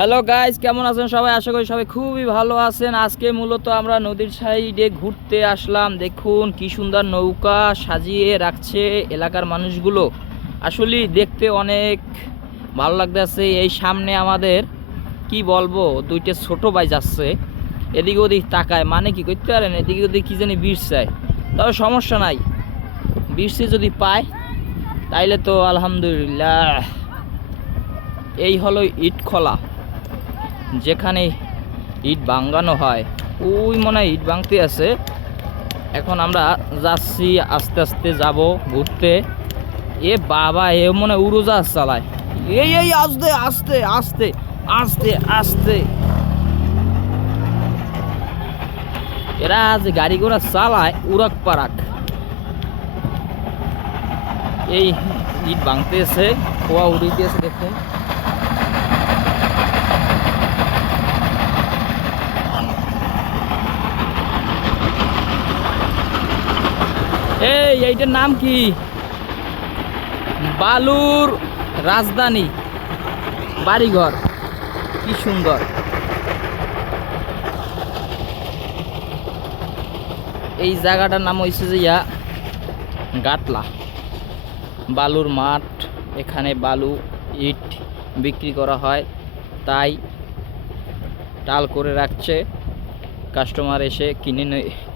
Hello guys কেমন আছেন সবাই? আশা করি সবাই খুবই ভালো আছেন। আজকে মূলত আমরা নদীর সাইডে ঘুরতে আসলাম। দেখুন কি সুন্দর নৌকা সাজিয়ে রাখছে এলাকার মানুষগুলো। আসলে দেখতে অনেক ভালো লাগতেছে এই সামনে আমাদের। কি বলব, দুইটা ছোট ভাই যাচ্ছে। এদিকে ওদিক তাকায়। মানে কি করতে পারেন? এদিকে ওদিক কী জানি বিষ চায়। তবে সমস্যা নাই। বৃষ্টি যদি পায়, তাইলে তো আলহামদুলিল্লাহ। এই হলো ইট খোলা। যেখানে ইট ভাঙানো হয়। ওই মনে হয় ইট ভাঙতে আছে। এখন আমরা যাচ্ছি, আস্তে আস্তে যাব ঘুরতে। এ বাবা, এ মনে উড়োজাহাজ চালায়। এই এই, আস্তে আস্তে আস্তে আস্তে আস্তে। এরা যে গাড়ি ঘোড়া চালায় উড়াক পারাক এই ইট ভাঙতেছে, খোয়া উড়িতেছে দেখুন এই, এইটার নাম কি? বালুর রাজধানী, বাড়িঘর। কি সুন্দর। এই জায়গাটার নাম হয়েছে যে ইয়া গাটলা বালুর মাঠ, এখানে বালু, ইট বিক্রি করা হয়। তাই টাল করে রাখছে। কাস্টমার এসে কিনে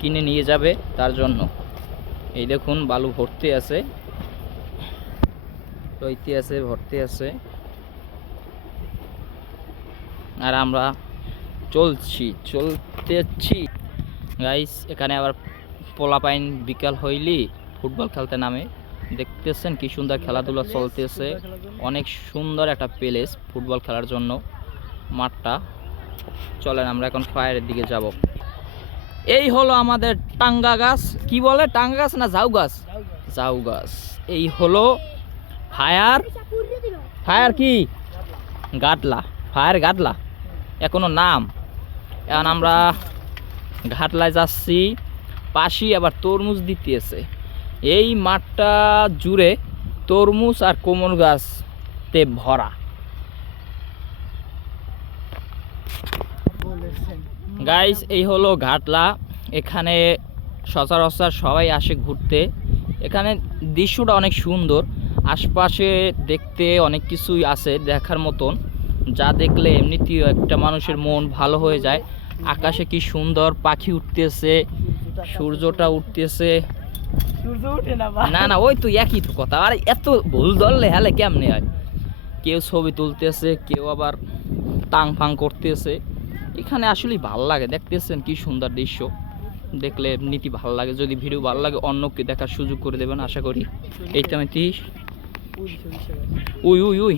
কিনে নিয়ে যাবে তার জন্য। এই দেখুন, বালু ভর্তি আছে। লইতে আছে, ভর্তি আছে। আর আমরা চলছি, চলতেছি। গাইস এখানে আবার পোলাপাইন বিকাল হইলি, ফুটবল খেলতে নামে। দেখতেছেন কি সুন্দর খেলাধুলা চলতেছে। অনেক সুন্দর একটা প্লেস ফুটবল খেলার জন্য, মাঠটা। চলেন, আমরা এখন ফায়ারের দিকে যাব। এই হলো আমাদের টাঙ্গা গাছ। কি বলে? টাঙ্গা গাছ না ঝাউ গাছ? ঝাউ গাছ। এই হলো ফায়ার। ফায়ার কি? গাটলা। ফায়ার গাটলা। এখনও নাম। এখন আমরা ঘাটলায় যাচ্ছি। পাশি আবার তরমুজ দিতেছে। এই মাঠটা জুড়ে তরমুজ আর কোমর গাছতে ভরা। গাইস এই হলো ঘাটলা। এখানে সচরাচর সবাই আসে ঘুরতে। এখানে দৃশ্যটা অনেক সুন্দর। আশপাশে দেখতে অনেক কিছুই আছে দেখার মতন। যা দেখলে এমনিতেই একটা মানুষের মন ভালো হয়ে যায়। আকাশে কি সুন্দর পাখি উঠতেছে সূর্যটা উঠতেছে। না না না ওই তো একই তো কথা। আর এত ভুল ধরলে হেলে কেমনে হয়? কেউ ছবি তুলতেছে কেউ আবার টাং ফাং করতেছে। এখানে আসলেই ভালো লাগে। দেখতেছেন কি সুন্দর দৃশ্য। দেখলে নীতি ভালো লাগে। যদি ভিডিও ভালো লাগে অন্যকে দেখার সুযোগ করে দেবেন আশা করি। এইটা আমি আমি উই ওই উই।